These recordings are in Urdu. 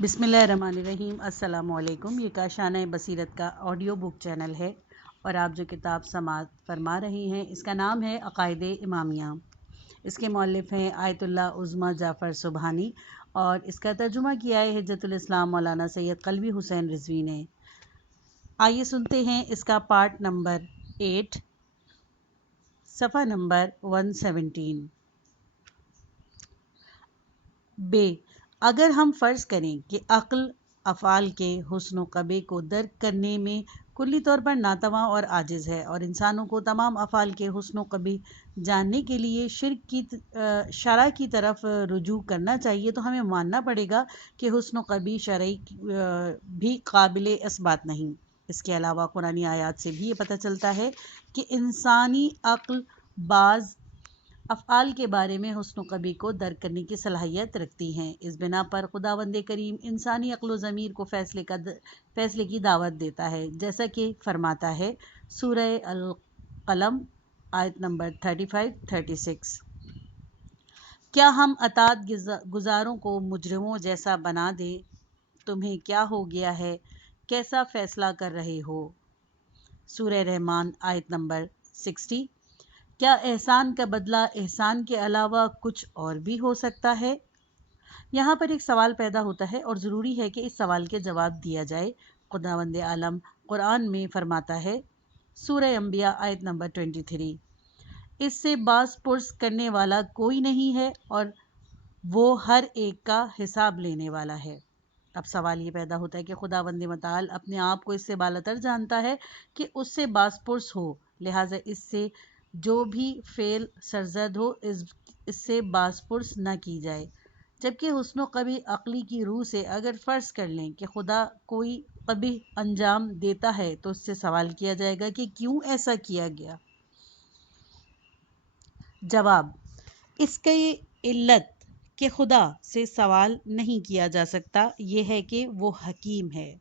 بسم اللہ الرحمن الرحیم۔ السلام علیکم۔ یہ کاشانہ بصیرت کا آڈیو بک چینل ہے اور آپ جو کتاب سماعت فرما رہے ہیں اس کا نام ہے عقائد امامیہ۔ اس کے مؤلف ہیں آیت اللہ عظمیٰ جعفر سبحانی اور اس کا ترجمہ کیا ہے حجت الاسلام مولانا سید قلبی حسین رضوی نے۔ آئیے سنتے ہیں اس کا پارٹ نمبر 8 صفحہ نمبر 117۔ بے اگر ہم فرض کریں کہ عقل افعال کے حسن و قبیح کو درک کرنے میں کلی طور پر ناتواں اور عاجز ہے اور انسانوں کو تمام افعال کے حسن و قبیح جاننے کے لیے شرع کی طرف رجوع کرنا چاہیے، تو ہمیں ماننا پڑے گا کہ حسن و قبیح شرعی بھی قابل اثبات نہیں۔ اس کے علاوہ قرآنی آیات سے بھی یہ پتہ چلتا ہے کہ انسانی عقل بعض افعال کے بارے میں حسن و قبیح کو درک کرنے کی صلاحیت رکھتی ہیں۔ اس بنا پر خداوند کریم انسانی عقل و ضمیر کو فیصلے کی دعوت دیتا ہے، جیسا کہ فرماتا ہے سورہ القلم آیت نمبر 35-36۔ کیا ہم اطاعت گزاروں کو مجرموں جیسا بنا دیں؟ تمہیں کیا ہو گیا ہے؟ کیسا فیصلہ کر رہے ہو؟ سورہ رحمان آیت نمبر 60۔ کیا احسان کا بدلہ احسان کے علاوہ کچھ اور بھی ہو سکتا ہے؟ یہاں پر ایک سوال پیدا ہوتا ہے اور ضروری ہے کہ اس سوال کے جواب دیا جائے۔ خداوند عالم قرآن میں فرماتا ہے سورہ انبیاء آیت نمبر 23، اس سے باز پرس کرنے والا کوئی نہیں ہے اور وہ ہر ایک کا حساب لینے والا ہے۔ اب سوال یہ پیدا ہوتا ہے کہ خداوند متعال اپنے آپ کو اس سے بالاتر جانتا ہے کہ اس سے باز پرس ہو، لہٰذا اس سے جو بھی فعل سرزد ہو اس سے باز پرس نہ کی جائے، جبکہ حسن و قبیح عقلی کی روح سے اگر فرض کر لیں کہ خدا کوئی قبیح انجام دیتا ہے تو اس سے سوال کیا جائے گا کہ کیوں ایسا کیا گیا؟ جواب، اس کی علت کہ خدا سے سوال نہیں کیا جا سکتا یہ ہے کہ وہ حکیم ہے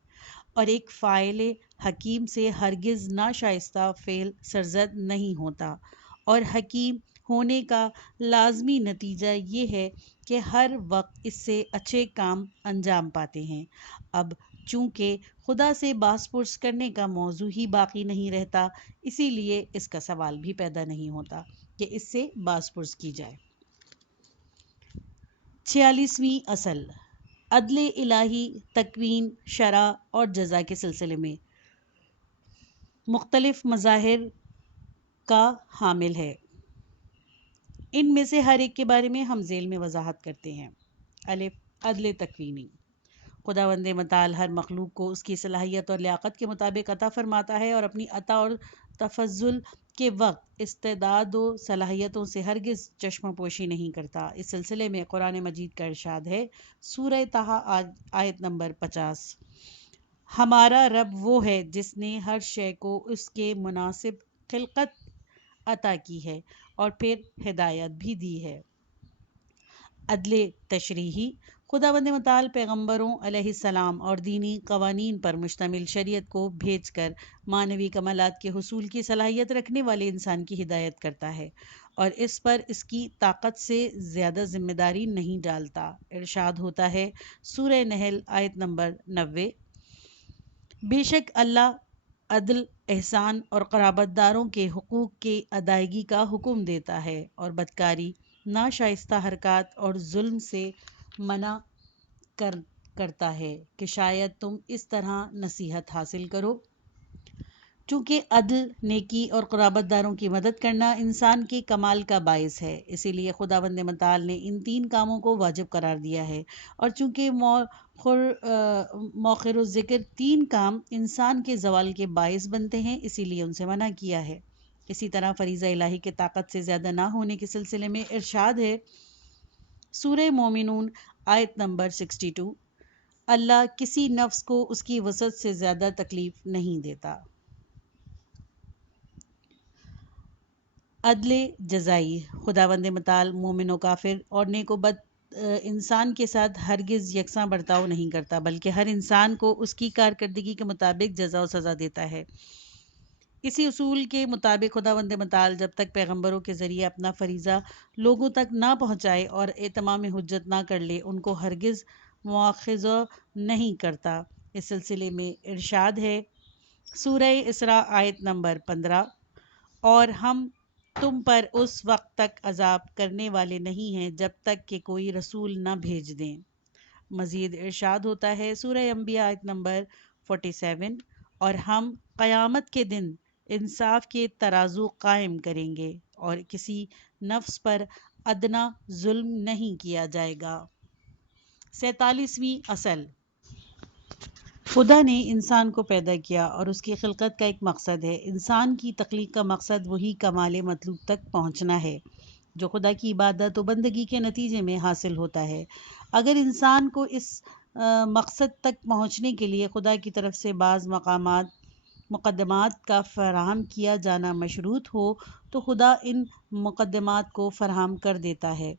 اور ایک فاعل حکیم سے ہرگز ناشائستہ فعل سرزد نہیں ہوتا، اور حکیم ہونے کا لازمی نتیجہ یہ ہے کہ ہر وقت اس سے اچھے کام انجام پاتے ہیں۔ اب چونکہ خدا سے باز پرس کرنے کا موضوع ہی باقی نہیں رہتا، اسی لیے اس کا سوال بھی پیدا نہیں ہوتا کہ اس سے باز پرس کی جائے۔ 46ویں اصل، عدل الہی تکوین، شرع اور جزا کے سلسلے میں مختلف مظاہر کا حامل ہے۔ ان میں سے ہر ایک کے بارے میں ہم ذیل میں وضاحت کرتے ہیں۔ الف، عدل تکوینی۔ خداوند متعال ہر مخلوق کو اس کی صلاحیت اور لیاقت کے مطابق عطا فرماتا ہے اور اپنی عطا اور تفضل کے وقت استعداد و صلاحیتوں سے ہرگز چشم پوشی نہیں کرتا۔ اس سلسلے میں قرآن مجید کا ارشاد ہے سورہ طٰہٰ آیت نمبر 50، ہمارا رب وہ ہے جس نے ہر شے کو اس کے مناسب خلقت عطا کی ہے اور پھر ہدایت بھی دی ہے۔ عدل تشریحی، خداوند متعال پیغمبروں علیہ السلام اور دینی قوانین پر مشتمل شریعت کو بھیج کر معنوی کمالات کے حصول کی صلاحیت رکھنے والے انسان کی ہدایت کرتا ہے اور اس پر اس کی طاقت سے زیادہ ذمہ داری نہیں ڈالتا۔ ارشاد ہوتا ہے سورہ نحل آیت نمبر 90، بے شک اللہ عدل، احسان اور قرابت داروں کے حقوق کی ادائیگی کا حکم دیتا ہے اور بدکاری، ناشائستہ حرکات اور ظلم سے منع کرتا ہے کہ شاید تم اس طرح نصیحت حاصل کرو۔ چونکہ عدل، نیکی اور قرابت داروں کی مدد کرنا انسان کے کمال کا باعث ہے، اسی لیے خداوند متعال نے ان 3 کاموں کو واجب قرار دیا ہے، اور چونکہ مؤخر الذکر 3 کام انسان کے زوال کے باعث بنتے ہیں، اسی لیے ان سے منع کیا ہے۔ اسی طرح فریضہ الہی کے طاقت سے زیادہ نہ ہونے کے سلسلے میں ارشاد ہے سورہ مومنون آیت نمبر 62، اللہ کسی نفس کو اس کی وسعت سے زیادہ تکلیف نہیں دیتا۔ عدل جزائی، خداوند متعال مومن و کافر اور نیک و بد انسان کے ساتھ ہرگز یکساں برتاؤ نہیں کرتا، بلکہ ہر انسان کو اس کی کارکردگی کے مطابق جزا و سزا دیتا ہے۔ اسی اصول کے مطابق خداوند متعال جب تک پیغمبروں کے ذریعے اپنا فریضہ لوگوں تک نہ پہنچائے اور اتمام حجت نہ کر لے، ان کو ہرگز مواخذہ نہیں کرتا۔ اس سلسلے میں ارشاد ہے سورہ اسراء آیت نمبر 15، اور ہم تم پر اس وقت تک عذاب کرنے والے نہیں ہیں جب تک کہ کوئی رسول نہ بھیج دیں۔ مزید ارشاد ہوتا ہے سورہ انبیاء آیت نمبر 47، اور ہم قیامت کے دن انصاف کے ترازو قائم کریں گے اور کسی نفس پر ادنا ظلم نہیں کیا جائے گا۔ 47ویں اصل، خدا نے انسان کو پیدا کیا اور اس کی خلقت کا ایک مقصد ہے۔ انسان کی تخلیق کا مقصد وہی کمال مطلوب تک پہنچنا ہے جو خدا کی عبادت و بندگی کے نتیجے میں حاصل ہوتا ہے۔ اگر انسان کو اس مقصد تک پہنچنے کے لیے خدا کی طرف سے بعض مقدمات کا فراہم کیا جانا مشروط ہو تو خدا ان مقدمات کو فراہم کر دیتا ہے۔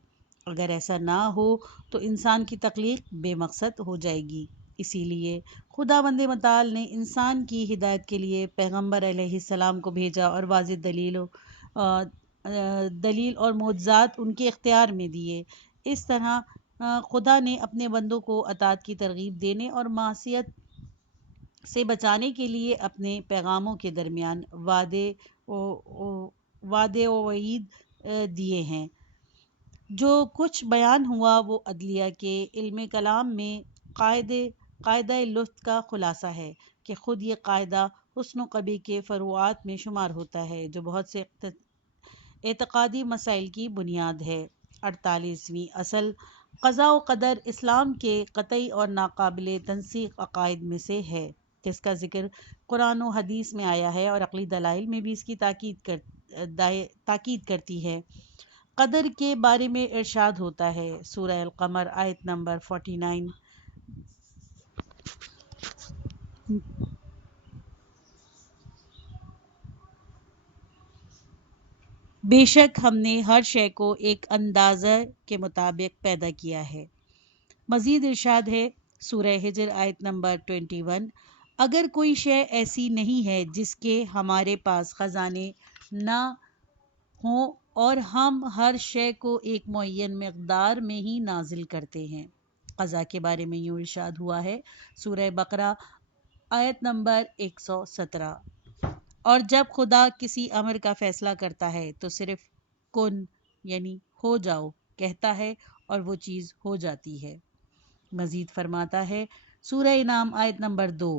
اگر ایسا نہ ہو تو انسان کی تخلیق بے مقصد ہو جائے گی۔ اسی لیے خداوند متعال نے انسان کی ہدایت کے لیے پیغمبر علیہ السلام کو بھیجا اور واضح دلیل اور معجزات ان کے اختیار میں دیے۔ اس طرح خدا نے اپنے بندوں کو اطاعت کی ترغیب دینے اور معصیت سے بچانے کے لیے اپنے پیغاموں کے درمیان وعدے و وعید دیے ہیں۔ جو کچھ بیان ہوا وہ عدلیہ کے علم کلام میں قاعدہ لطف کا خلاصہ ہے کہ خود یہ قاعدہ حسن و قبیح کے فروعات میں شمار ہوتا ہے جو بہت سے اعتقادی مسائل کی بنیاد ہے۔ 48ویں اصل، قضاء و قدر اسلام کے قطعی اور ناقابل تنسیق عقائد میں سے ہے جس کا ذکر قرآن و حدیث میں آیا ہے اور عقلی دلائل میں بھی اس کی تاکید کرتی ہے۔ قدر کے بارے میں ارشاد ہوتا ہے سورہ القمر آیت نمبر 49، بے شک ہم نے ہر شے کو ایک اندازہ کے مطابق پیدا کیا ہے۔ مزید ارشاد ہے سورہ ہجر آیت نمبر 21، اگر کوئی شے ایسی نہیں ہے جس کے ہمارے پاس خزانے نہ ہوں اور ہم ہر شے کو ایک معین مقدار میں ہی نازل کرتے ہیں۔ قضا کے بارے میں یوں ارشاد ہوا ہے سورہ بقرہ آیت نمبر 117، اور جب خدا کسی امر کا فیصلہ کرتا ہے تو صرف کن یعنی ہو جاؤ کہتا ہے اور وہ چیز ہو جاتی ہے۔ مزید فرماتا ہے سورہ انعام آیت نمبر 2،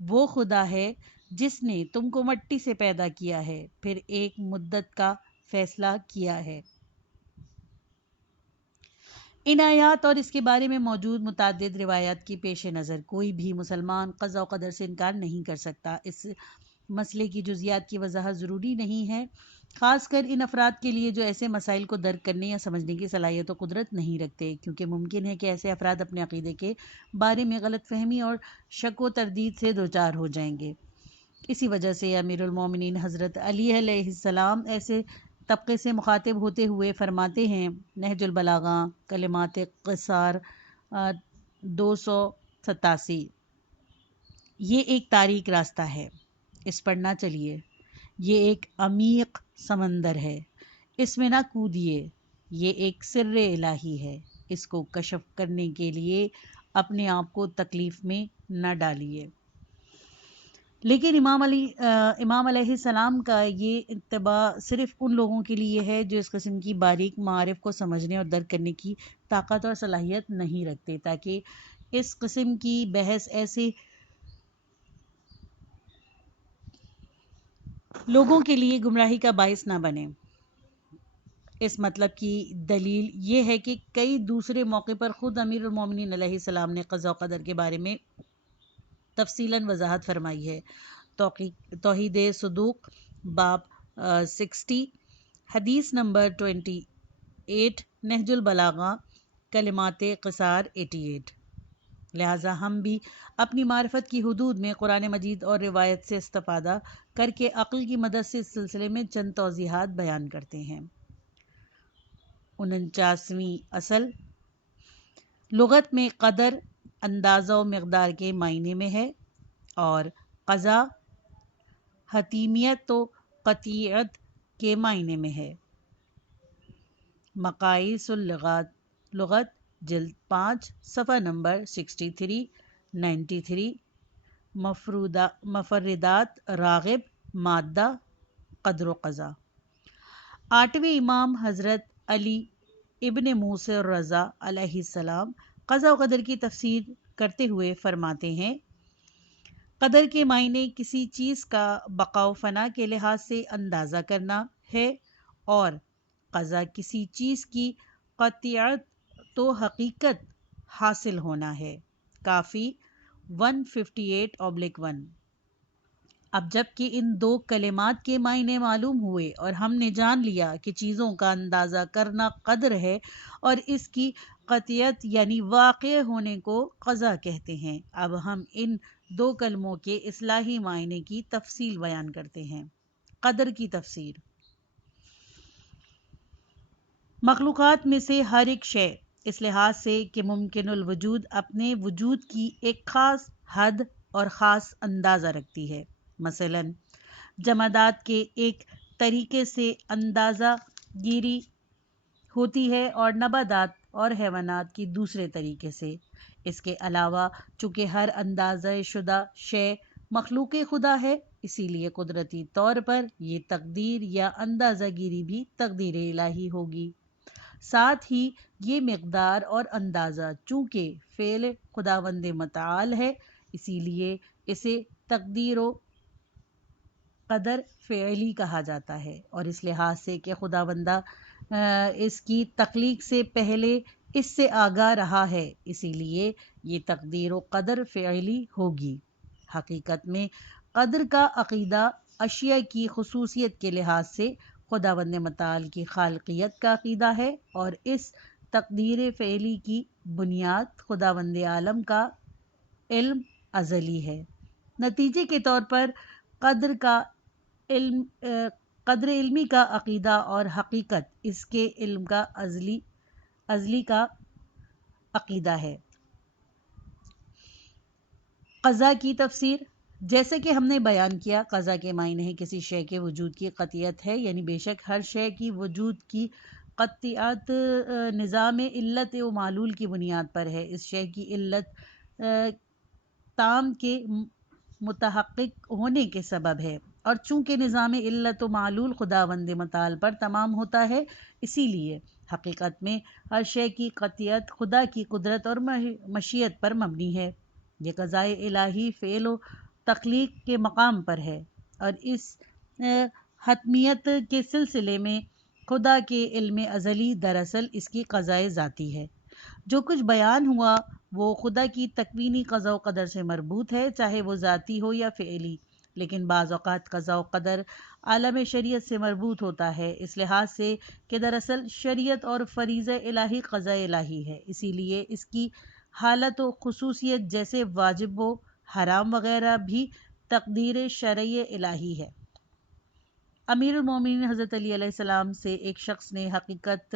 وہ خدا ہے جس نے تم کو مٹی سے پیدا کیا ہے پھر ایک مدت کا فیصلہ کیا ہے۔ ان آیات اور اس کے بارے میں موجود متعدد روایات کی پیش نظر کوئی بھی مسلمان قضاء و قدر سے انکار نہیں کر سکتا۔ اس مسئلے کی جزیات کی وضاحت ضروری نہیں ہے، خاص کر ان افراد کے لیے جو ایسے مسائل کو درک کرنے یا سمجھنے کی صلاحیت و قدرت نہیں رکھتے، کیونکہ ممکن ہے کہ ایسے افراد اپنے عقیدے کے بارے میں غلط فہمی اور شک و تردید سے دوچار ہو جائیں گے۔ اسی وجہ سے امیر المومنین حضرت علی علیہ السلام ایسے طبقے سے مخاطب ہوتے ہوئے فرماتے ہیں، نہج البلاغہ کلمات قصار 287، یہ ایک تاریک راستہ ہے، اس پر نہ چلیے، یہ ایک عمیق سمندر ہے، اس میں نہ کودیے، یہ ایک سر الہی ہے، اس کو کشف کرنے کے لیے اپنے آپ کو تکلیف میں نہ ڈالیے۔ لیکن امام علیہ السلام کا یہ اتباع صرف ان لوگوں کے لیے ہے جو اس قسم کی باریک معارف کو سمجھنے اور درک کرنے کی طاقت اور صلاحیت نہیں رکھتے، تاکہ اس قسم کی بحث ایسے لوگوں کے لیے گمراہی کا باعث نہ بنے۔ اس مطلب کی دلیل یہ ہے کہ کئی دوسرے موقع پر خود امیر المومنین علیہ السلام نے قضاء و قدر کے بارے میں تفصیلاً وضاحت فرمائی ہے۔ توحید صدوق باب 60، حدیث نمبر 28، نہج البلاغہ کلمات قصار 88۔ لہٰذا ہم بھی اپنی معرفت کی حدود میں قرآن مجید اور روایت سے استفادہ کر کے عقل کی مدد سے اس سلسلے میں چند توضیحات بیان کرتے ہیں۔ 49ویں اصل، لغت میں قدر اندازہ و مقدار کے معنی میں ہے اور قضا حتمیت و قطعیت کے معنی میں ہے۔ مقاییس اللغت جلد 5 صفحہ نمبر 63 93 مفردات راغب مادہ قدر و قضا۔ 8ویں امام حضرت علی ابن موسی رضا علیہ السلام قضا و قدر کی تفسیر کرتے ہوئے فرماتے ہیں، قدر کے معنی کسی چیز کا بقا و فنا کے لحاظ سے اندازہ کرنا ہے، اور قضا کسی چیز کی قطعیت تو حقیقت حاصل ہونا ہے۔ کافی 158/1۔ اب جب کہ ان دو کلمات کے معنی معلوم ہوئے اور ہم نے جان لیا کہ چیزوں کا اندازہ کرنا قدر ہے اور اس کی قطعیت یعنی واقع ہونے کو قضا کہتے ہیں، اب ہم ان دو کلموں کے اصطلاحی معنی کی تفصیل بیان کرتے ہیں۔ قدر کی تفسیر۔ مخلوقات میں سے ہر ایک شے اس لحاظ سے کہ ممکن الوجود اپنے وجود کی ایک خاص حد اور خاص اندازہ رکھتی ہے، مثلا جمادات کے ایک طریقے سے اندازہ گیری ہوتی ہے اور نباتات اور حیوانات کی دوسرے طریقے سے۔ اس کے علاوہ چونکہ ہر اندازہ شدہ شے مخلوق خدا ہے، اسی لیے قدرتی طور پر یہ تقدیر یا اندازہ گیری بھی تقدیر الہی ہوگی۔ ساتھ ہی یہ مقدار اور اندازہ چونکہ فعل خداوند متعال ہے، اسی لیے اسے تقدیر و قدر فعلی کہا جاتا ہے، اور اس لحاظ سے کہ خداوندہ اس کی تخلیق سے پہلے اس سے آگاہ رہا ہے، اسی لیے یہ تقدیر و قدر فعلی ہوگی۔ حقیقت میں قدر کا عقیدہ اشیاء کی خصوصیت کے لحاظ سے خداوند متعال کی خالقیت کا عقیدہ ہے، اور اس تقدیر فعلی کی بنیاد خداوند عالم کا علم ازلی ہے۔ نتیجے کے طور پر قدر علمی کا عقیدہ اور حقیقت اس کے علم کا ازلی کا عقیدہ ہے۔ قضا کی تفسیر۔ جیسے کہ ہم نے بیان کیا، قضا کے معنی ہے کسی شے کے وجود کی قطعیت ہے، یعنی بے شک ہر شے کی وجود کی قطعیت نظام علت و معلول کی بنیاد پر ہے، اس شے کی علت تام کے متحقق ہونے کے سبب ہے، اور چونکہ نظام علت و معلول خداوند متعال پر تمام ہوتا ہے، اسی لیے حقیقت میں ہر شے کی قطعیت خدا کی قدرت اور مشیت پر مبنی ہے۔ یہ قضائے الہی فعل و تخلیق کے مقام پر ہے، اور اس حتمیت کے سلسلے میں خدا کے علم ازلی دراصل اس کی قضائے ذاتی ہے۔ جو کچھ بیان ہوا وہ خدا کی تکوینی قضا و قدر سے مربوط ہے، چاہے وہ ذاتی ہو یا فعلی، لیکن بعض اوقات قضا و قدر عالم شریعت سے مربوط ہوتا ہے، اس لحاظ سے کہ دراصل شریعت اور فریضہ الہی قضا الہی ہے، اسی لیے اس کی حالت و خصوصیت جیسے واجب و حرام وغیرہ بھی تقدیر شرعی الہی ہے۔ امیر المومنین حضرت علی علیہ السلام سے ایک شخص نے حقیقت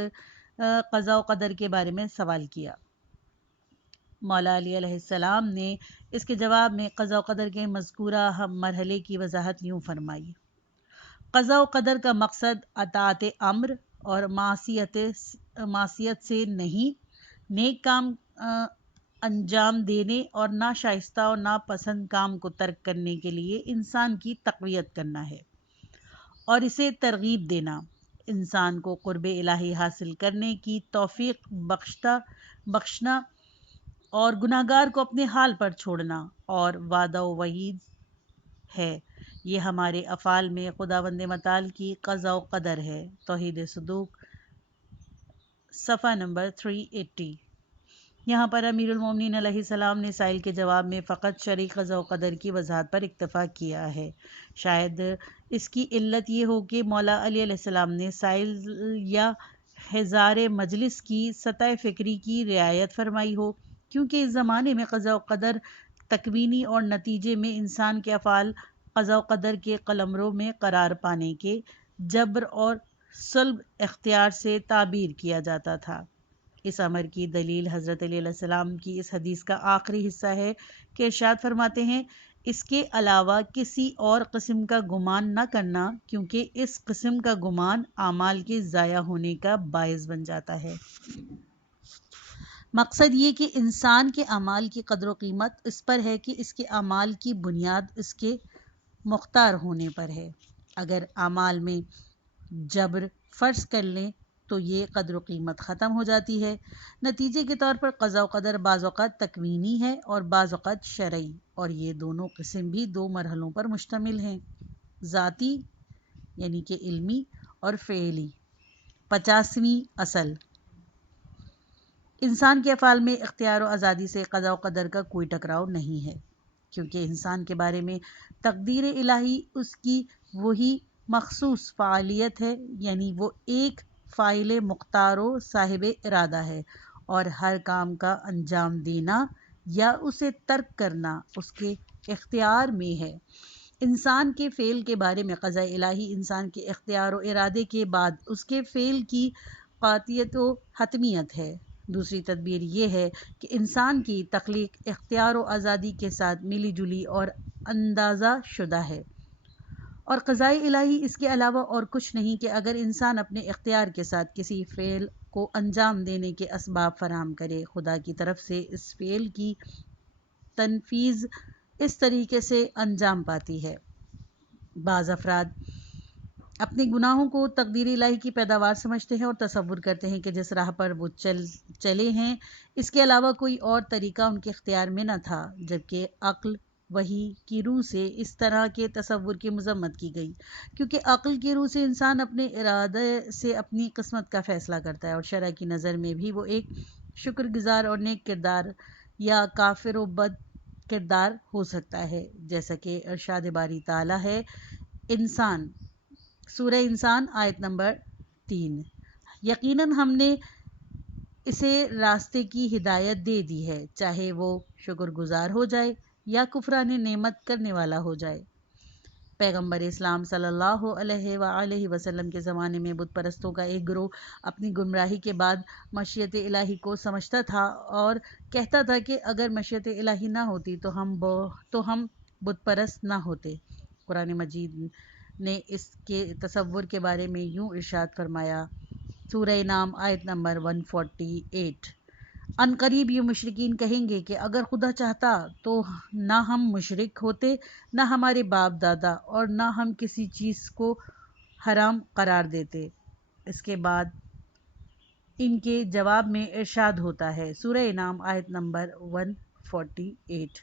قضا و قدر کے بارے میں سوال کیا۔ مولا علی علیہ السلام نے اس کے جواب میں قضا و قدر کے مذکورہ مرحلے کی وضاحت یوں فرمائی: قضا و قدر کا مقصد اطاعت امر اور معصیت سے نہیں، نیک کام انجام دینے اور ناشائستہ اور ناپسند کام کو ترک کرنے کے لیے انسان کی تقویت کرنا ہے، اور اسے ترغیب دینا، انسان کو قرب الہی حاصل کرنے کی توفیق بخشنا اور گناہگار کو اپنے حال پر چھوڑنا، اور وعدہ و وعید ہے۔ یہ ہمارے افعال میں خداوند متعال کی قضا و قدر ہے۔ توحید صدوق صفحہ نمبر 380۔ یہاں پر امیر المومنین علیہ السلام نے سائل کے جواب میں فقط شرعی قضا و قدر کی وضاحت پر اکتفا کیا ہے۔ شاید اس کی علت یہ ہو کہ مولا علی علیہ السلام نے سائل یا حضار مجلس کی سطح فکری کی رعایت فرمائی ہو، کیونکہ اس زمانے میں قضا و قدر تکوینی اور نتیجے میں انسان کے افعال قضا و قدر کے قلمرو میں قرار پانے کے جبر اور سلب اختیار سے تعبیر کیا جاتا تھا۔ اس امر کی دلیل حضرت علی علیہ السلام کی اس حدیث کا آخری حصہ ہے کہ ارشاد فرماتے ہیں: اس کے علاوہ کسی اور قسم کا گمان نہ کرنا، کیونکہ اس قسم کا گمان اعمال کے ضائع ہونے کا باعث بن جاتا ہے۔ مقصد یہ کہ انسان کے اعمال کی قدر و قیمت اس پر ہے کہ اس کے اعمال کی بنیاد اس کے مختار ہونے پر ہے۔ اگر اعمال میں جبر فرض کر لیں تو یہ قدر و قیمت ختم ہو جاتی ہے۔ نتیجے کے طور پر قضاء و قدر بعض اوقات تکوینی ہے اور بعض اوقات شرعی، اور یہ دونوں قسم بھی دو مرحلوں پر مشتمل ہیں، ذاتی یعنی کہ علمی اور فعلی۔ 50ویں اصل، انسان کے افعال میں اختیار و آزادی سے قضاء و قدر کا کوئی ٹکراؤ نہیں ہے، کیونکہ انسان کے بارے میں تقدیر الہی اس کی وہی مخصوص فعالیت ہے، یعنی وہ ایک فاعل مختار و صاحب ارادہ ہے، اور ہر کام کا انجام دینا یا اسے ترک کرنا اس کے اختیار میں ہے۔ انسان کے فعل کے بارے میں قضاء الہی انسان کے اختیار و ارادے کے بعد اس کے فعل کی قاطعیت و حتمیت ہے۔ دوسری تدبیر یہ ہے کہ انسان کی تخلیق اختیار و آزادی کے ساتھ ملی جلی اور اندازہ شدہ ہے، اور قضاء الہی اس کے علاوہ اور کچھ نہیں کہ اگر انسان اپنے اختیار کے ساتھ کسی فعل کو انجام دینے کے اسباب فراہم کرے، خدا کی طرف سے اس فعل کی تنفیذ اس طریقے سے انجام پاتی ہے۔ بعض افراد اپنے گناہوں کو تقدیر الہی کی پیداوار سمجھتے ہیں اور تصور کرتے ہیں کہ جس راہ پر وہ چلے ہیں اس کے علاوہ کوئی اور طریقہ ان کے اختیار میں نہ تھا، جبکہ عقل وحی کی روح سے اس طرح کے تصور کی مذمت کی گئی، کیونکہ عقل کی روح سے انسان اپنے ارادے سے اپنی قسمت کا فیصلہ کرتا ہے، اور شرع کی نظر میں بھی وہ ایک شکر گزار اور نیک کردار یا کافر و بد کردار ہو سکتا ہے، جیسا کہ ارشاد باری تعالیٰ ہے انسان، سورہ انسان آیت نمبر 3، یقیناً ہم نے اسے راستے کی ہدایت دے دی ہے، چاہے وہ شکر گزار ہو جائے یا کفران نعمت کرنے والا ہو جائے۔ پیغمبر اسلام صلی اللہ علیہ وآلہ وسلم کے زمانے میں بت پرستوں کا ایک گروہ اپنی گمراہی کے بعد مشیت الہی کو سمجھتا تھا اور کہتا تھا کہ اگر مشیت الہی نہ ہوتی تو ہم بت پرست نہ ہوتے۔ قرآن مجید نے اس کے تصور کے بارے میں یوں ارشاد فرمایا، سورہ نام آیت نمبر 148، ان قریب یہ مشرکین کہیں گے کہ اگر خدا چاہتا تو نہ ہم مشرک ہوتے، نہ ہمارے باپ دادا، اور نہ ہم کسی چیز کو حرام قرار دیتے۔ اس کے بعد ان کے جواب میں ارشاد ہوتا ہے، سورہ نام آیت نمبر 148،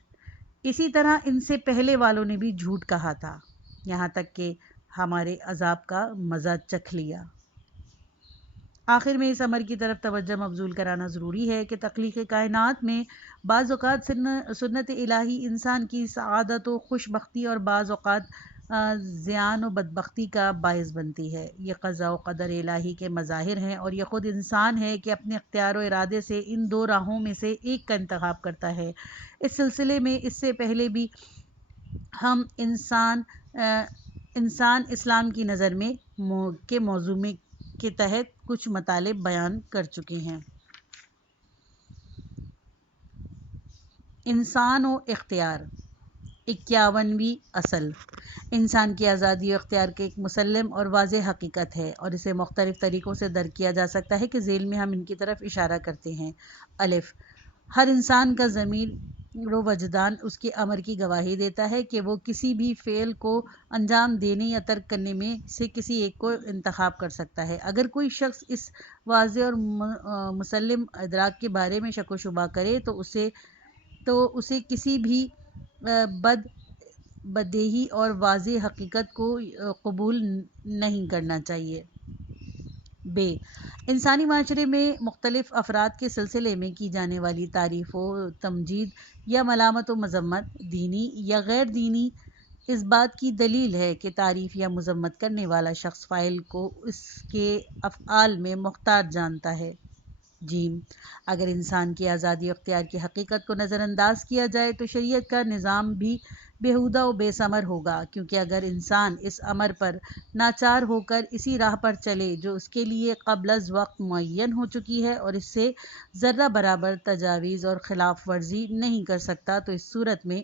اسی طرح ان سے پہلے والوں نے بھی جھوٹ کہا تھا، یہاں تک کہ ہمارے عذاب کا مزہ چکھ لیا۔ آخر میں اس امر کی طرف توجہ مبذول کرانا ضروری ہے کہ تخلیق کائنات میں بعض اوقات سنت الہی انسان کی سعادت و خوش بختی اور بعض اوقات زیان و بدبختی کا باعث بنتی ہے۔ یہ قضاء و قدر الہی کے مظاہر ہیں، اور یہ خود انسان ہے کہ اپنے اختیار و ارادے سے ان دو راہوں میں سے ایک کا انتخاب کرتا ہے۔ اس سلسلے میں اس سے پہلے بھی ہم انسان اسلام کی نظر میں کے موضوع میں کے تحت کچھ مطالب بیان کر چکے ہیں۔ انسان و اختیار، 51ویں اصل، انسان کی آزادی و اختیار کی ایک مسلم اور واضح حقیقت ہے، اور اسے مختلف طریقوں سے درک کیا جا سکتا ہے کہ ذیل میں ہم ان کی طرف اشارہ کرتے ہیں۔ الف، ہر انسان کا ضمیر و وجدان اس کے امر کی گواہی دیتا ہے کہ وہ کسی بھی فعل کو انجام دینے یا ترک کرنے میں سے کسی ایک کو انتخاب کر سکتا ہے۔ اگر کوئی شخص اس واضح اور مسلم ادراک کے بارے میں شک و شبہ کرے تو اسے کسی بھی بدیہی اور واضح حقیقت کو قبول نہیں کرنا چاہیے۔ ب، انسانی معاشرے میں مختلف افراد کے سلسلے میں کی جانے والی تعریف و تمجید یا ملامت و مذمت، دینی یا غیر دینی، اس بات کی دلیل ہے کہ تعریف یا مذمت کرنے والا شخص فاعل کو اس کے افعال میں مختار جانتا ہے۔ ج، اگر انسان کی آزادی و اختیار کی حقیقت کو نظر انداز کیا جائے تو شریعت کا نظام بھی بیہودہ و بے ثمر ہوگا، کیونکہ اگر انسان اس امر پر ناچار ہو کر اسی راہ پر چلے جو اس کے لیے قبل از وقت معین ہو چکی ہے اور اس سے ذرہ برابر تجاویز اور خلاف ورزی نہیں کر سکتا، تو اس صورت میں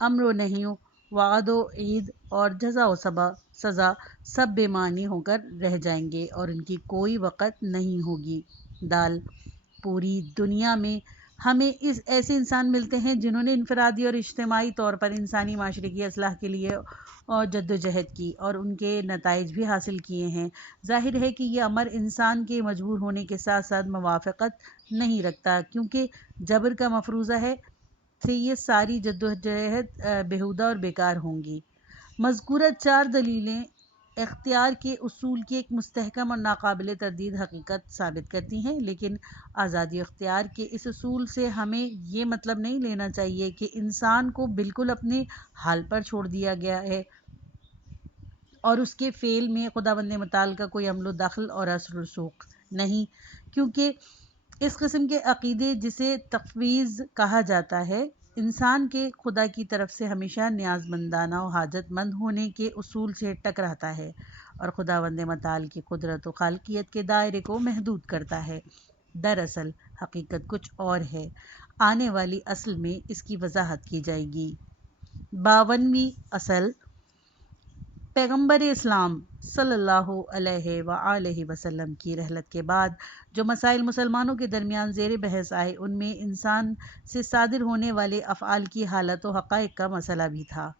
امر و نہی، وعد و عید اور جزا و سزا سب بے معنی ہو کر رہ جائیں گے اور ان کی کوئی وقت نہیں ہوگی۔ دال، پوری دنیا میں ہمیں ایسے انسان ملتے ہیں جنہوں نے انفرادی اور اجتماعی طور پر انسانی معاشرے کی اصلاح کے لیے اور جد و جہد کی اور ان کے نتائج بھی حاصل کیے ہیں۔ ظاہر ہے کہ یہ امر انسان کے مجبور ہونے کے ساتھ ساتھ موافقت نہیں رکھتا، کیونکہ جبر کا مفروضہ ہے سے یہ ساری جد و جہد بیہودہ اور بیکار ہوں گی۔ مذکورہ 4 دلیلیں اختیار کے اصول کی ایک مستحکم اور ناقابل تردید حقیقت ثابت کرتی ہیں، لیکن آزادی اختیار کے اس اصول سے ہمیں یہ مطلب نہیں لینا چاہیے کہ انسان کو بالکل اپنے حال پر چھوڑ دیا گیا ہے اور اس کے فعل میں خداوند متعال کا کوئی عمل و دخل اور اثر و رسوخ نہیں، کیونکہ اس قسم کے عقیدے جسے تفویض کہا جاتا ہے انسان کے خدا کی طرف سے ہمیشہ نیاز مندانہ و حاجت مند ہونے کے اصول سے ٹکراتا ہے اور خداوند متعال کی قدرت و خالقیت کے دائرے کو محدود کرتا ہے۔ دراصل حقیقت کچھ اور ہے، آنے والی اصل میں اس کی وضاحت کی جائے گی۔ 52ویں اصل، پیغمبر اسلام صلی اللہ علیہ وآلہ وسلم کی رحلت کے بعد جو مسائل مسلمانوں کے درمیان زیر بحث آئے ان میں انسان سے صادر ہونے والے افعال کی حالت و حقائق کا مسئلہ بھی تھا۔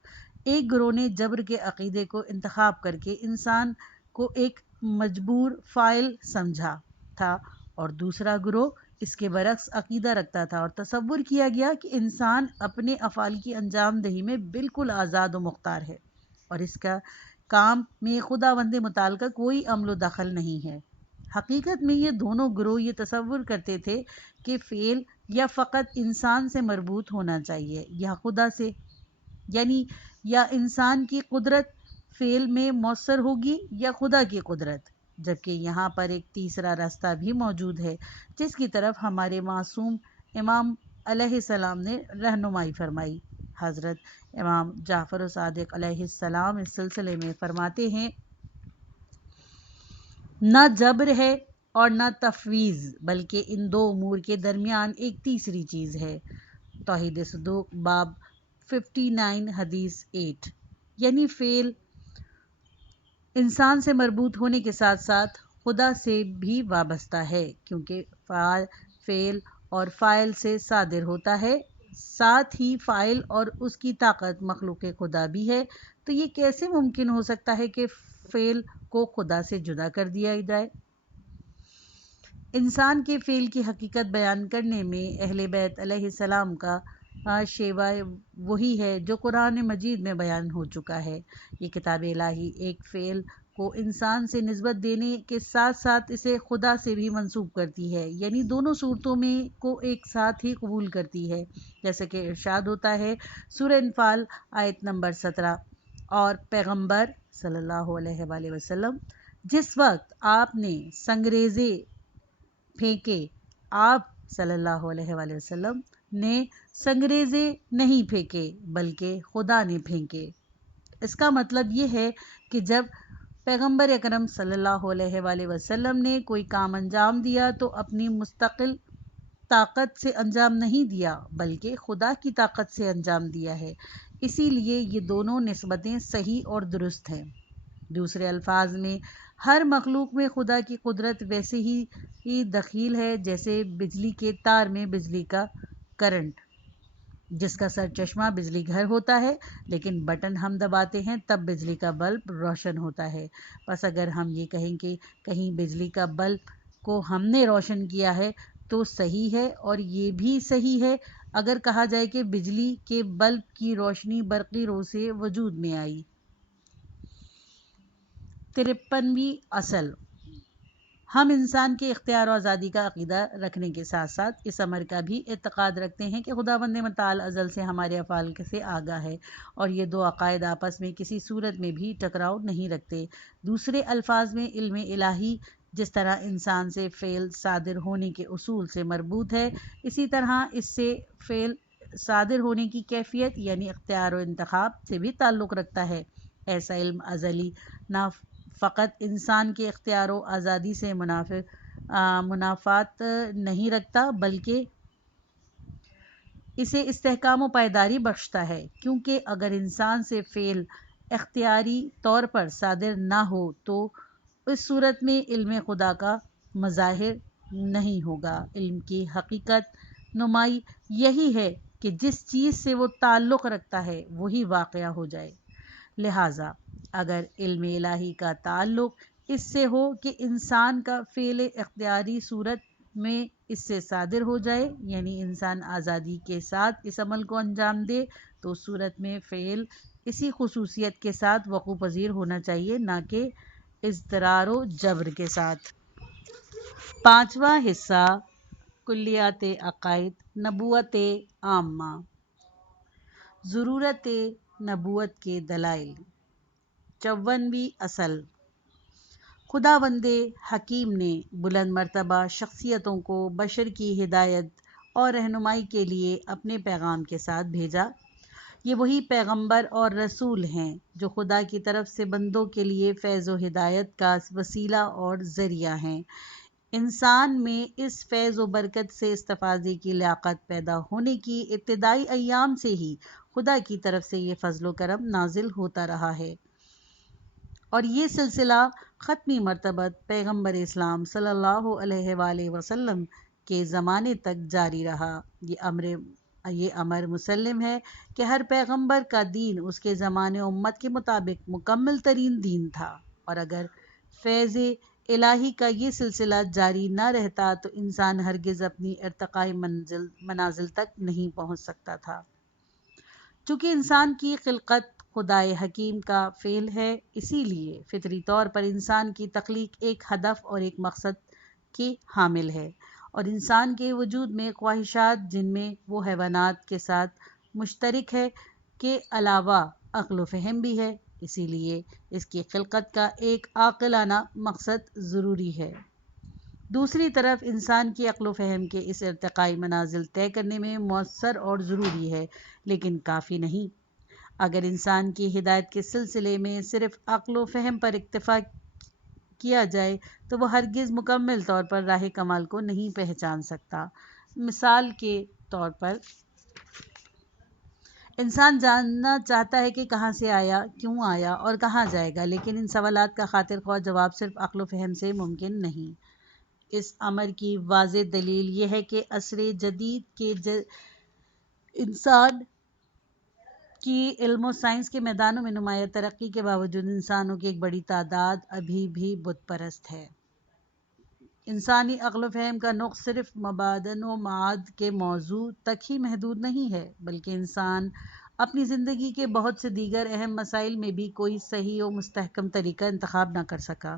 ایک گروہ نے جبر کے عقیدے کو انتخاب کر کے انسان کو ایک مجبور فاعل سمجھا تھا اور دوسرا گروہ اس کے برعکس عقیدہ رکھتا تھا اور تصور کیا گیا کہ انسان اپنے افعال کی انجام دہی میں بالکل آزاد و مختار ہے اور اس کا کام میں خداوند متعال کا کوئی عمل و دخل نہیں ہے۔ حقیقت میں یہ دونوں گروہ یہ تصور کرتے تھے کہ فعل یا فقط انسان سے مربوط ہونا چاہیے یا خدا سے، یعنی یا انسان کی قدرت فعل میں مؤثر ہوگی یا خدا کی قدرت، جبکہ یہاں پر ایک تیسرا راستہ بھی موجود ہے جس کی طرف ہمارے معصوم امام علیہ السلام نے رہنمائی فرمائی۔ حضرت امام جعفر صادق علیہ السلام اس سلسلے میں فرماتے ہیں، نہ جبر ہے اور نہ تفویض، بلکہ ان دو امور کے درمیان ایک تیسری چیز ہے۔ توحید صدوق باب 59 حدیث 8، یعنی فعل انسان سے مربوط ہونے کے ساتھ ساتھ خدا سے بھی وابستہ ہے، کیونکہ فعل اور فاعل سے صادر ہوتا ہے، ساتھ ہی فاعل اور اس کی طاقت مخلوق خدا بھی ہے، تو یہ کیسے ممکن ہو سکتا ہے کہ فعل کو خدا سے جدا کر دیا جائے؟ انسان کے فعل کی حقیقت بیان کرنے میں اہل بیت علیہ السلام کا شیوہ وہی ہے جو قرآن مجید میں بیان ہو چکا ہے۔ یہ کتاب الہی ایک فعل کو انسان سے نسبت دینے کے ساتھ ساتھ اسے خدا سے بھی منسوب کرتی ہے، یعنی دونوں صورتوں میں کو ایک ساتھ ہی قبول کرتی ہے، جیسے کہ ارشاد ہوتا ہے سورہ انفال آیت نمبر 17، اور پیغمبر صلی اللہ علیہ وآلہ وسلم جس وقت آپ نے سنگریزے پھینکے، آپ صلی اللہ علیہ وآلہ وسلم نے سنگریزے نہیں پھینکے بلکہ خدا نے پھینکے۔ اس کا مطلب یہ ہے کہ جب پیغمبر اکرم صلی اللہ علیہ وآلہ وسلم نے کوئی کام انجام دیا تو اپنی مستقل طاقت سے انجام نہیں دیا بلکہ خدا کی طاقت سے انجام دیا ہے، اسی لیے یہ دونوں نسبتیں صحیح اور درست ہیں۔ دوسرے الفاظ میں ہر مخلوق میں خدا کی قدرت ویسے ہی دخیل ہے جیسے بجلی کے تار میں بجلی کا کرنٹ، جس کا سر چشمہ بجلی گھر ہوتا ہے لیکن بٹن ہم دباتے ہیں تب بجلی کا بلب روشن ہوتا ہے۔ بس اگر ہم یہ کہیں کہ کہیں بجلی کا بلب کو ہم نے روشن کیا ہے تو صحیح ہے، اور یہ بھی صحیح ہے اگر کہا جائے کہ بجلی کے بلب کی روشنی برقی رو سے وجود میں آئی۔ 53ویں اصل، ہم انسان کے اختیار و آزادی کا عقیدہ رکھنے کے ساتھ ساتھ اس امر کا بھی اعتقاد رکھتے ہیں کہ خداوند متعال ازل سے ہمارے افعال سے آگاہ ہے اور یہ دو عقائد آپس میں کسی صورت میں بھی ٹکراؤ نہیں رکھتے۔ دوسرے الفاظ میں علم الہی جس طرح انسان سے فعل صادر ہونے کے اصول سے مربوط ہے، اسی طرح اس سے فعل صادر ہونے کی کیفیت یعنی اختیار و انتخاب سے بھی تعلق رکھتا ہے۔ ایسا علم ازلی نہ فقط انسان کے اختیار و آزادی سے منافات نہیں رکھتا بلکہ اسے استحکام و پائیداری بخشتا ہے، کیونکہ اگر انسان سے فعل اختیاری طور پر صادر نہ ہو تو اس صورت میں علم خدا کا مظاہر نہیں ہوگا۔ علم کی حقیقت نمائی یہی ہے کہ جس چیز سے وہ تعلق رکھتا ہے وہی واقعہ ہو جائے۔ لہٰذا اگر علم الہی کا تعلق اس سے ہو کہ انسان کا فعل اختیاری صورت میں اس سے صادر ہو جائے، یعنی انسان آزادی کے ساتھ اس عمل کو انجام دے، تو اس صورت میں فعل اسی خصوصیت کے ساتھ وقوع پذیر ہونا چاہیے، نہ کہ اضطرار و جبر کے ساتھ۔ پانچواں حصہ کلیات عقائد نبوت عامہ، ضرورت نبوت کے دلائل۔ 54ویں اصل، خداوند حکیم نے بلند مرتبہ شخصیتوں کو بشر کی ہدایت اور رہنمائی کے لیے اپنے پیغام کے ساتھ بھیجا۔ یہ وہی پیغمبر اور رسول ہیں جو خدا کی طرف سے بندوں کے لیے فیض و ہدایت کا وسیلہ اور ذریعہ ہیں۔ انسان میں اس فیض و برکت سے استفادے کی لیاقت پیدا ہونے کی ابتدائی ایام سے ہی خدا کی طرف سے یہ فضل و کرم نازل ہوتا رہا ہے، اور یہ سلسلہ ختمی مرتبت پیغمبر اسلام صلی اللہ علیہ وآلہ وسلم کے زمانے تک جاری رہا۔ یہ امر مسلم ہے کہ ہر پیغمبر کا دین اس کے زمانے امت کے مطابق مکمل ترین دین تھا، اور اگر فیض الہی کا یہ سلسلہ جاری نہ رہتا تو انسان ہرگز اپنی ارتقائی منازل تک نہیں پہنچ سکتا تھا۔ چونکہ انسان کی خلقت خدائے حکیم کا فعل ہے، اسی لیے فطری طور پر انسان کی تخلیق ایک ہدف اور ایک مقصد کی حامل ہے، اور انسان کے وجود میں خواہشات جن میں وہ حیوانات کے ساتھ مشترک ہے کے علاوہ عقل و فہم بھی ہے، اسی لیے اس کی خلقت کا ایک عاقلانہ مقصد ضروری ہے۔ دوسری طرف انسان کی عقل و فہم کے اس ارتقائی منازل طے کرنے میں مؤثر اور ضروری ہے، لیکن کافی نہیں۔ اگر انسان کی ہدایت کے سلسلے میں صرف عقل و فہم پر اکتفا کیا جائے تو وہ ہرگز مکمل طور پر راہ کمال کو نہیں پہچان سکتا۔ مثال کے طور پر انسان جاننا چاہتا ہے کہ کہاں سے آیا، کیوں آیا اور کہاں جائے گا، لیکن ان سوالات کا خاطر خواہ جواب صرف عقل و فہم سے ممکن نہیں۔ اس امر کی واضح دلیل یہ ہے کہ عصر جدید کے انسان کی علم و سائنس کے میدانوں میں نمایاں ترقی کے باوجود انسانوں کی ایک بڑی تعداد ابھی بھی بت پرست ہے۔ انسانی عقل و فہم کا نقص صرف مبادن و معاد کے موضوع تک ہی محدود نہیں ہے، بلکہ انسان اپنی زندگی کے بہت سے دیگر اہم مسائل میں بھی کوئی صحیح و مستحکم طریقہ انتخاب نہ کر سکا۔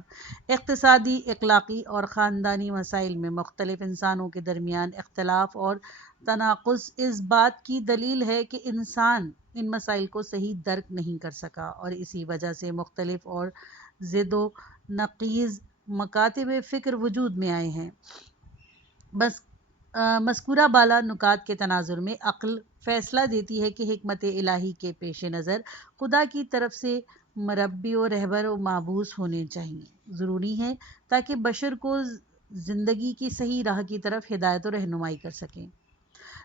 اقتصادی، اخلاقی اور خاندانی مسائل میں مختلف انسانوں کے درمیان اختلاف اور تناقض اس بات کی دلیل ہے کہ انسان ان مسائل کو صحیح درک نہیں کر سکا، اور اسی وجہ سے مختلف اور ضد و نقیض مکاتب فکر وجود میں آئے ہیں۔ بس مذکورہ بالا نکات کے تناظر میں عقل فیصلہ دیتی ہے کہ حکمت الہی کے پیش نظر خدا کی طرف سے مربی و رہبر و مابعوث ہونے چاہیے، ضروری ہیں، تاکہ بشر کو زندگی کی صحیح راہ کی طرف ہدایت و رہنمائی کر سکیں۔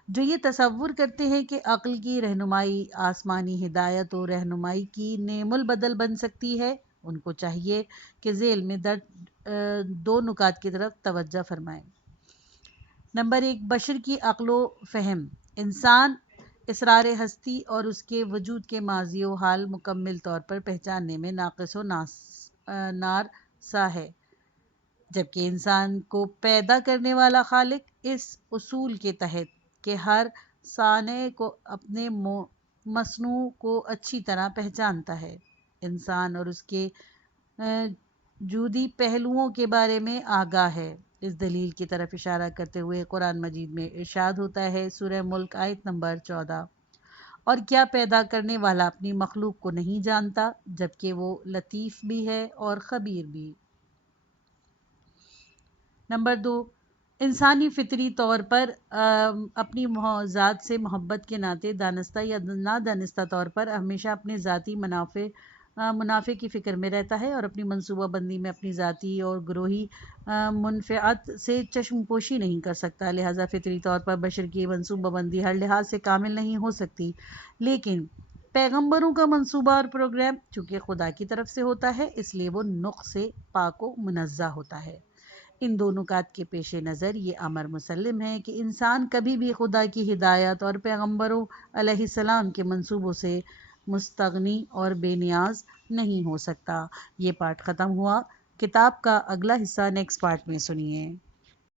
جو یہ تصور کرتے ہیں کہ عقل کی رہنمائی آسمانی ہدایت و رہنمائی کی نعم البدل بن سکتی ہے، ان کو چاہیے کہ ذیل میں دو نکات کی طرف توجہ فرمائیں۔ نمبر 1، بشر کی عقل و فہم۔ انسان اسرار ہستی اور اس کے وجود کے ماضی و حال مکمل طور پر پہچاننے میں ناقص و نارسا ہے، جبکہ انسان کو پیدا کرنے والا خالق اس اصول کے تحت کہ ہر صانع کو اپنے مصنوع کو اچھی طرح پہچانتا ہے، انسان اور اس کے جودی پہلوؤں کے بارے میں آگاہ ہے۔ اس دلیل کی طرف اشارہ کرتے ہوئے قرآن مجید میں ارشاد ہوتا ہے، سورہ ملک آیت نمبر 14، اور کیا پیدا کرنے والا اپنی مخلوق کو نہیں جانتا جبکہ وہ لطیف بھی ہے اور خبیر بھی۔ نمبر 2، انسانی فطری طور پر اپنی ذات سے محبت کے ناطے دانستہ یا نادانستہ طور پر ہمیشہ اپنے ذاتی منافع کی فکر میں رہتا ہے، اور اپنی منصوبہ بندی میں اپنی ذاتی اور گروہی منفعت سے چشم پوشی نہیں کر سکتا، لہٰذا فطری طور پر بشر کی منصوبہ بندی ہر لحاظ سے کامل نہیں ہو سکتی۔ لیکن پیغمبروں کا منصوبہ اور پروگرام چونکہ خدا کی طرف سے ہوتا ہے، اس لیے وہ نقص سے پاک و منزہ ہوتا ہے۔ ان دو نکات کے پیش نظر یہ امر مسلم ہے کہ انسان کبھی بھی خدا کی ہدایت اور پیغمبروں علیہ السلام کے منصوبوں سے مستغنی اور بے نیاز نہیں ہو سکتا۔ یہ پارٹ ختم ہوا۔ کتاب کا اگلا حصہ نیکسٹ پارٹ میں سنیے۔